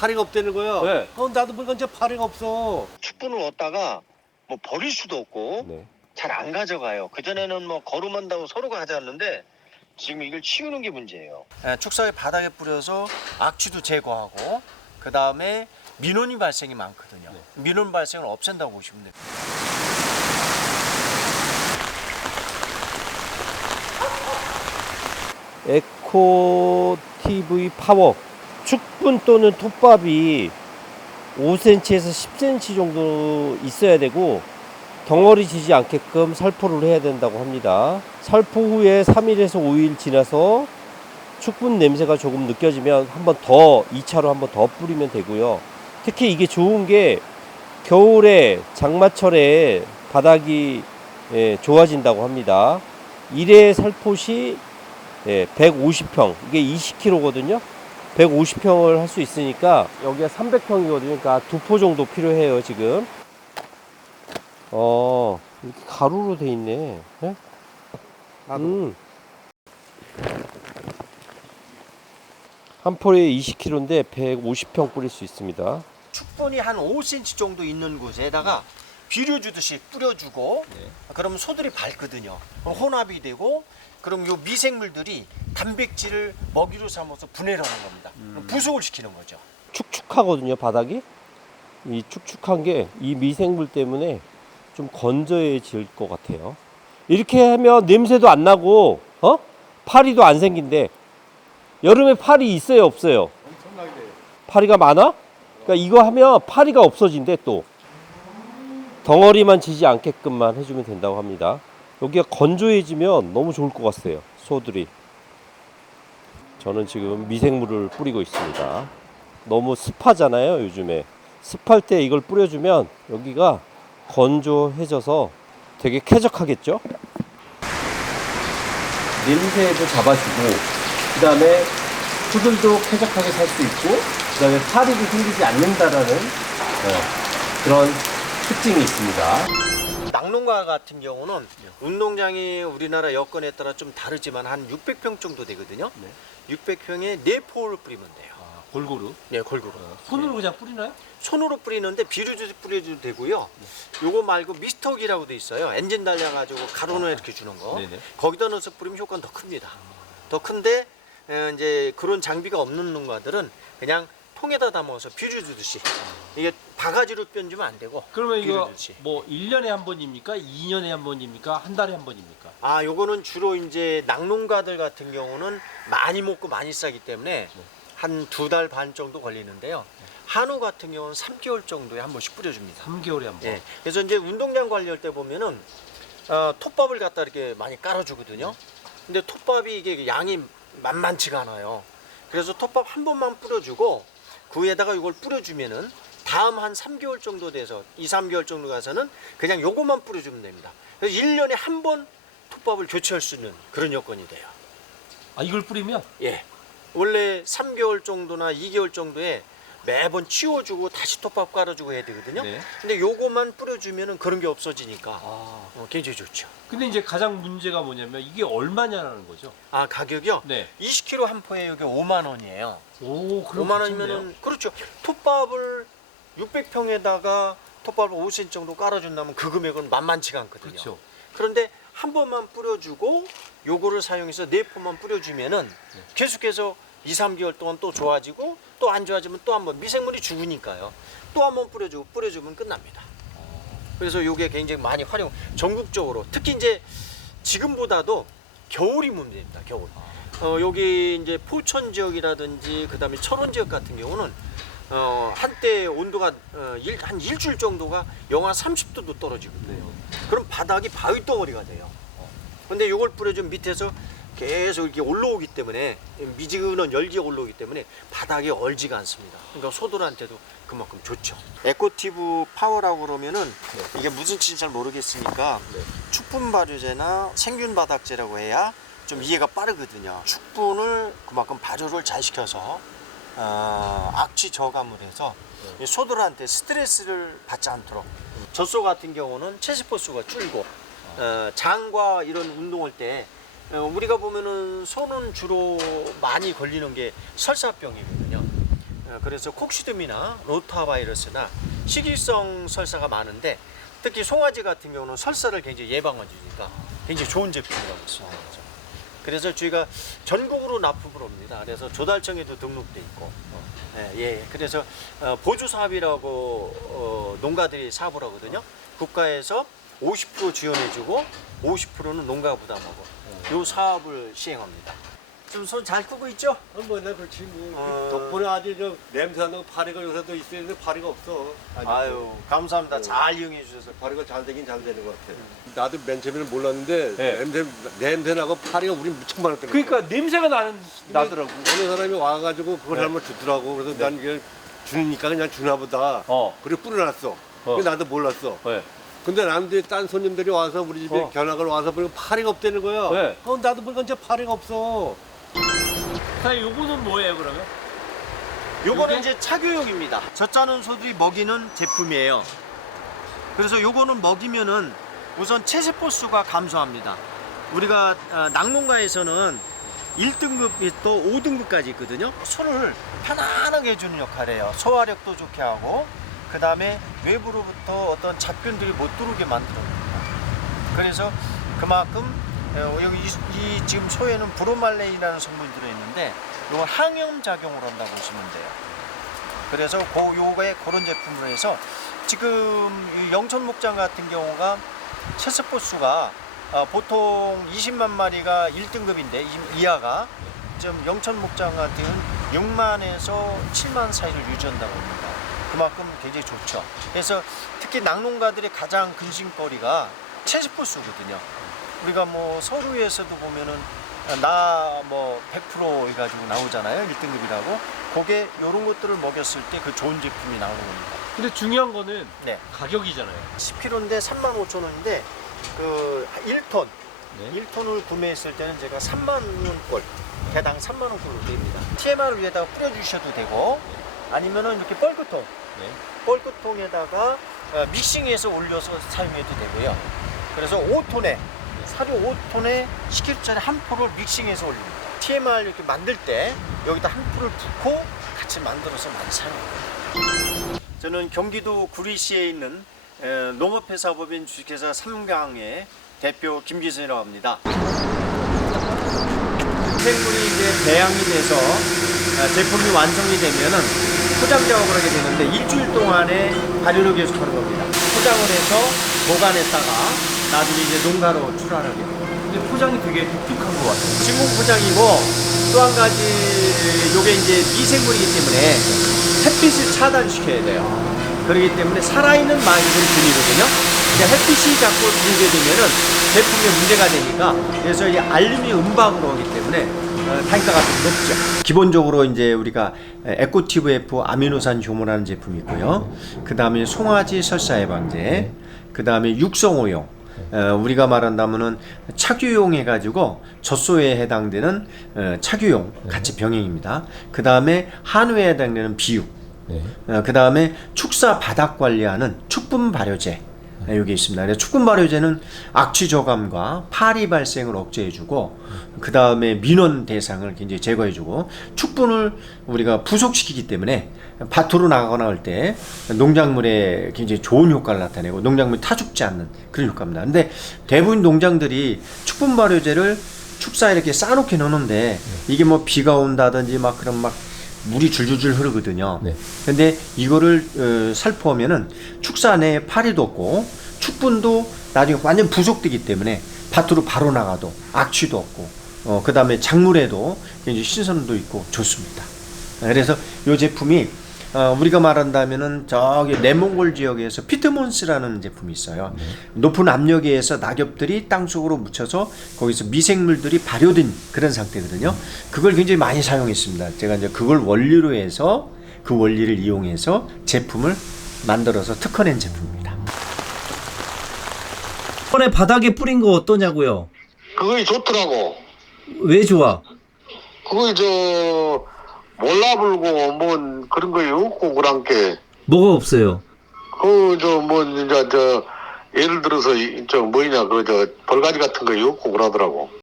파리가 없다는 거야? 네. 나도 보니까 이제 파리가 없어. 축분을 얻다가 뭐 버릴 수도 없고 네. 잘 안 가져가요. 그전에는 뭐 거름한다고 서로가 하지 않는데 지금 이걸 치우는 게 문제예요. 축사의 바닥에 뿌려서 악취도 제거하고 그 다음에 민원이 발생이 많거든요. 민원 발생을 없앤다고 보시면 돼요. 에코 TV 파워 축분 또는 톱밥이 5cm에서 10cm 정도 있어야 되고 덩어리 지지 않게끔 살포를 해야 된다고 합니다. 살포 후에 3일에서 5일 지나서 축분 냄새가 조금 느껴지면 한번 더 2차로 한번 더 뿌리면 되고요. 특히 이게 좋은 게 겨울에 장마철에 바닥이 좋아진다고 합니다. 1회 살포 시 150평, 이게 20kg거든요. 150평을 할 수 있으니까 여기가 300평이거든요. 그러니까 2포 정도 필요해요, 지금. 이렇게 가루로 돼 있네. 네? 한 포에 20kg인데 150평 뿌릴 수 있습니다. 축분이 한 5cm 정도 있는 곳에다가 비료 주듯이 뿌려주고 그러면 소들이 밟거든요. 그럼 혼합이 되고 그럼 요 미생물들이 단백질을 먹이로 삼아서 분해를 하는 겁니다. 그럼 부속을 시키는 거죠. 축축하거든요, 바닥이. 이 축축한 게 이 미생물 때문에 좀 건조해질 것 같아요. 이렇게 하면 냄새도 안 나고 파리도 안 생긴대. 여름에 파리 있어요, 없어요? 파리가 많아? 그러니까 이거 하면 파리가 없어진대. 또 덩어리만 지지 않게끔만 해주면 된다고 합니다. 여기가 건조해지면 너무 좋을 것 같아요, 소들이. 저는 지금 미생물을 뿌리고 있습니다. 너무 습하잖아요, 요즘에. 습할 때 이걸 뿌려주면 여기가 건조해져서 되게 쾌적하겠죠? 냄새도 잡아주고, 그 다음에 소들도 쾌적하게 살 수 있고, 그 다음에 파리도 생기지 않는다라는 그런 특징이 있습니다. 낙농가 같은 경우는 운동장이 우리나라 여건에 따라 좀 다르지만 한 600평 정도 되거든요. 600평에 4포를 뿌리면 돼요. 골고루? 네, 골고루. 손으로 그냥 뿌리나요? 손으로 뿌리는데 비료주도 뿌려줘도 되고요. 요거 말고 미스터기라고 돼 있어요. 엔진 달려가지고 가로로 이렇게 주는 거. 네네. 거기다 넣어서 뿌리면 효과는 더 큽니다. 더 큰데 이제 그런 장비가 없는 농가들은 그냥 통에다 담아서 비료 주듯이 이게 바가지로 뼈주면 안 되고. 그러면 비료 이거 주듯이. 뭐 1년에 한 번입니까? 2년에 한 번입니까? 한 달에 한 번입니까? 요거는 주로 이제 낙농가들 같은 경우는 많이 먹고 많이 싸기 때문에 한 2달 반 정도 걸리는데요. 한우 같은 경우는 3개월 정도에 한 번씩 뿌려줍니다. 3개월에 한 번. 예. 그래서 이제 운동장 관리할 때 보면은 톱밥을 갖다 이렇게 많이 깔아주거든요. 근데 톱밥이 이게 양이 만만치가 않아요. 그래서 톱밥 한 번만 뿌려주고 그 위에다가 이걸 뿌려주면은 다음 한 3개월 정도 돼서 2, 3개월 정도 가서는 그냥 요것만 뿌려주면 됩니다. 그래서 1년에 한 번 톱밥을 교체할 수 있는 그런 여건이 돼요. 이걸 뿌리면 예. 원래 3개월 정도나 2개월 정도에 매번 치워주고 다시 톱밥 깔아주고 해야 되거든요. 네. 근데 요거만 뿌려주면은 그런 게 없어지니까 굉장히 좋죠. 근데 이제 가장 문제가 뭐냐면 이게 얼마냐라는 거죠. 가격이요? 네. 20kg 한 포에 여기 5만 원이에요. 오, 그럼 5만 원이면은 그렇죠. 톱밥을 600평에다가 톱밥을 5cm 정도 깔아준다면 그 금액은 만만치가 않거든요. 그렇죠. 그런데 한 번만 뿌려주고 요거를 사용해서 4포만 뿌려주면은 계속해서 2, 3개월 동안 또 좋아지고 또 안 좋아지면 또 한 번 미생물이 죽으니까요. 또 한 번 뿌려주면 끝납니다. 그래서 요게 굉장히 많이 전국적으로 특히 이제 지금보다도 겨울이 문제입니다. 겨울. 여기 이제 포천 지역이라든지 그다음에 철원 지역 같은 경우는 한때 온도가 한 일주일 정도가 영하 30도도 떨어지거든요. 그럼 바닥이 바위 덩어리가 돼요. 근데 요걸 뿌려주면 밑에서 계속 이렇게 올라오기 때문에 미지근한 열기가 올라오기 때문에 바닥이 얼지가 않습니다. 그러니까 소들한테도 그만큼 좋죠. 에코티브 파워라고 그러면은 이게 무슨 뜻인지 잘 모르겠으니까 축분 발효제나 생균 바닥제라고 해야 좀 이해가 빠르거든요. 축분을 그만큼 발효를 잘 시켜서 악취 저감을 해서 소들한테 스트레스를 받지 않도록. 젖소 같은 경우는 체지포수가 줄고 장과 이런 운동할 때 우리가 보면은 소는 주로 많이 걸리는 게 설사병이거든요. 그래서 콕시듬이나 로타바이러스나 식이성 설사가 많은데 특히 송아지 같은 경우는 설사를 굉장히 예방해 주니까 굉장히 좋은 제품이라고 있습니다. 그래서 저희가 전국으로 납품을 합니다. 그래서 조달청에도 등록돼 있고, 그래서 보조 사업이라고 농가들이 사업을 하거든요. 국가에서 50% 지원해주고 50%는 농가 부담하고 이 사업을 시행합니다. 좀 손 잘 끄고 있죠? 뭐나 그렇지 뭐. 덕분에 아주 저 냄새 나는 파리가 요새도 있어야 되는데 파리가 없어. 아유 감사합니다. 잘 이용해 주셔서. 파리가 잘 되긴 잘 되는 것 같아. 나도 맨 처음에는 몰랐는데 네. 냄새 나고 파리가 우리 무척 많았더라고. 그러니까 냄새가 나더라고. 어느 사람이 와가지고 그걸 한번 주더라고. 그래서 난 그냥 주니까 그냥 주나 보다. 그리고 뿌려놨어. 근데 나도 몰랐어. 네. 근데 남들 딴 손님들이 와서 우리 집에 견학을 와서 보니까 파리가 없다는 거야. 네. 나도 보니까 이제 파리가 없어. 사장님 요거는 뭐예요 그러면? 요거는 요게? 이제 착유용입니다. 젖자는 소들이 먹이는 제품이에요. 그래서 요거는 먹이면은 우선 체세포 수가 감소합니다. 우리가 낙농가에서는 1등급부터 5등급까지 있거든요. 소를 편안하게 해주는 역할이에요. 소화력도 좋게 하고 그 다음에 외부로부터 어떤 잡균들이 못 들어오게 만들어줍니다. 그래서 그만큼 여기 이 지금 소에는 브로말레인이라는 성분이 들어있는데 이건 항염 작용을 한다고 보시면 돼요. 그래서 요거에 그런 제품으로 해서 지금 이 영천 목장 같은 경우가 체세포 수가 보통 20만 마리가 1등급인데 이하가 지금 영천 목장 같은 경우는 6만에서 7만 사이를 유지한다고 합니다. 그만큼 굉장히 좋죠. 그래서 특히 낙농가들의 가장 근심거리가 체세포 수거든요. 우리가 뭐 서류에서도 보면은 나 뭐 100% 해가지고 나오잖아요. 1등급이라고. 그게 이런 것들을 먹였을 때 그 좋은 제품이 나오는 겁니다. 근데 중요한 거는 네. 가격이잖아요. 10kg인데 35,000원인데 그 1톤 네. 1톤을 구매했을 때는 제가 3만 원꼴 개당 3만 원꼴로 드립니다. TMR 위에다가 뿌려주셔도 되고 아니면은 이렇게 뻘크통 네. 뻘크통에다가 믹싱해서 올려서 사용해도 되고요. 그래서 5톤에 사료 5톤에 10kg짜리 한 포를 믹싱해서 올립니다. TMR 이렇게 만들 때 여기다 한 포를 붓고 같이 만들어서 많이 사용합니다. 저는 경기도 구리시에 있는 농업회사법인 주식회사 삼강의 대표 김기선이라고 합니다. 생물이 이제 배양이 돼서 제품이 완성이 되면은 포장 작업을 하게 되는데 일주일 동안의 발효를 계속하는 겁니다. 포장을 해서 보관했다가 나중에 이제 농가로 출하하게 됩니다. 근데 포장이 되게 독특한 것 같아요. 진공 포장이고 또 한 가지 요게 이제 미생물이기 때문에 햇빛을 차단시켜야 돼요. 그렇기 때문에 살아있는 마이를 분이거든요. 근데 햇빛이 자꾸 들게 되면은 제품에 문제가 되니까 그래서 이 알루미늄 은박으로 하기 때문에 단가가 좀 높죠. 기본적으로 이제 우리가 에코티브 F 아미노산 효모라는 제품이 있고요. 그 다음에 송아지 설사 예방제, 그 다음에 육성오용. 우리가 말한다면은 착유용 해가지고 젖소에 해당되는 착유용 같이 병행입니다. 그 다음에 한우에 해당되는 비육. 그 다음에 축사 바닥 관리하는 축분 발효제. 여기 있습니다. 그래서 축분 발효제는 악취 저감과 파리 발생을 억제해주고, 그 다음에 민원 대상을 굉장히 제거해주고, 축분을 우리가 부속시키기 때문에 밭으로 나가거나 할 때 농작물에 굉장히 좋은 효과를 나타내고 농작물이 타죽지 않는 그런 효과입니다. 근데 대부분 농장들이 축분 발효제를 축사에 이렇게 쌓아놓게 넣는데 이게 뭐 비가 온다든지 막 그런 막 물이 줄줄줄 흐르거든요. 네. 근데 이거를 살포하면은 축사 내에 파리도 없고 축분도 나중에 완전 부속되기 때문에 밭으로 바로 나가도 악취도 없고 그 다음에 작물에도 굉장히 신선도 있고 좋습니다. 그래서 이 제품이 우리가 말한다면은 저기 내몽골 지역에서 피트몬스라는 제품이 있어요. 높은 압력에 의해서 낙엽들이 땅속으로 묻혀서 거기서 미생물들이 발효된 그런 상태거든요. 그걸 굉장히 많이 사용했습니다. 제가 이제 그걸 원리로 해서 그 원리를 이용해서 제품을 만들어서 특허낸 제품입니다. 이번에 바닥에 뿌린 거 어떠냐고요? 그거 좋더라고. 왜 좋아? 그거 몰라불고 뭐 그런 거 없고 그런 게. 뭐가 없어요? 예를 들어서 벌가지 같은 거 없고 그러더라고.